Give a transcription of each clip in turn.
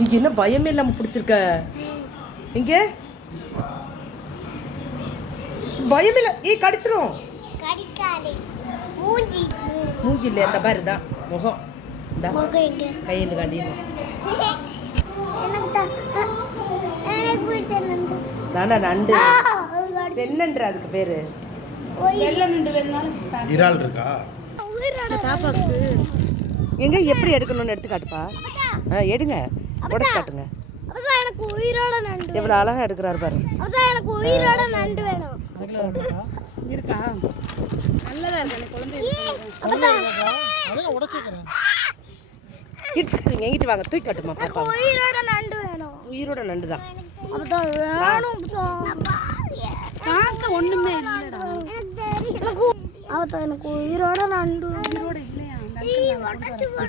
இங்க என்ன பயமே இல்லாம பிடிச்சிருக்க? இங்க பயமே இல்ல. ஏய் கடிச்சிரும். கடிக்காது. மூஞ்சி மூஞ்சி இல்ல, இந்த பாரு தான் முகம். இந்த முகம் எங்க? கையில காட்டிடும். எனக்கு பிடிச்ச நண்டு. தானா நண்டு. சென்னன்ற அதுக்கு பேரு. வெள்ளை நண்டு வேணாலும் இறால் இருக்கா? பாப்பாக்கு எங்க எப்படி எடுக்கணும்னு எடுத்து காட்டுப்பா. எடுங்க, உடச்சு காட்டுங்க. அதான் எனக்கு உயிரோட நண்டு. எவ்வளவு அழகா எடுக்கிறாரு பாரு. அதான் எனக்கு உயிரோட நண்டு வேணும். இருக்கா? நல்லதா இருக்கு. எனக்கு குழந்தை அதெல்லாம் உடைச்சிக்கிறேன். கிட்ஸ்க்கு எங்கிட்டு வாங்க, தூக்கி காட்டுமா பாப்பா. உயிரோட நண்டு வேணும். உயிரோட நண்டு தான். அப்பதான் வேணும். பார்க்க ஒண்ணுமே இல்லடா. அவதான் எனக்கு உயிரோட நண்டு. உயிரோட இல்லையா?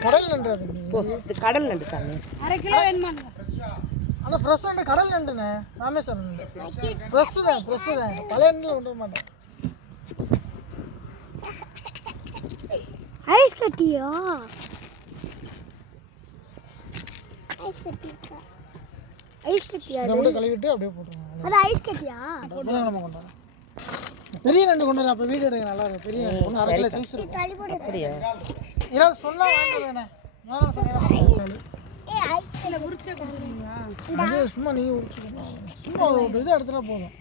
கடல் நண்டு அது. போ, இது கடல் நண்டு சாமி. 1/2 கிலோ வேணுமா? ஆனா ஃப்ரெஷ் நண்டு கடல் நண்டுண்ணே. ராமேஸ்வரம் நண்டு ஃப்ரெஷ் தான், ஃப்ரெஷ் தான். பழைய நண்டுல கொண்டு வர மாட்டேன். ஐஸ் கட்டியா? ஐஸ் கட்டியா? ஐஸ் கட்டியா? இதை மட்டும் கழுவிட்டு அப்படியே போட்டுருவோம். அது ஐஸ் கட்டியா? அப்பதான் நம்ம கொண்டு வரோம். பெரிய நண்டு கொண்டு வர. அப்போ வீடு எடுக்க நல்லா இருக்கும். பெரிய நண்டு ஒன்று 1/2 கிலோ சைஸ் இருக்கும். அப்படியா? இறால் சொன்னா வாங்கிட்டு வேணே. இல்ல உரிச்சே கொடுக்குறீங்களா? சும்மா நீ சும்மா ஒரு இது எடுத்துட்டா போதும்.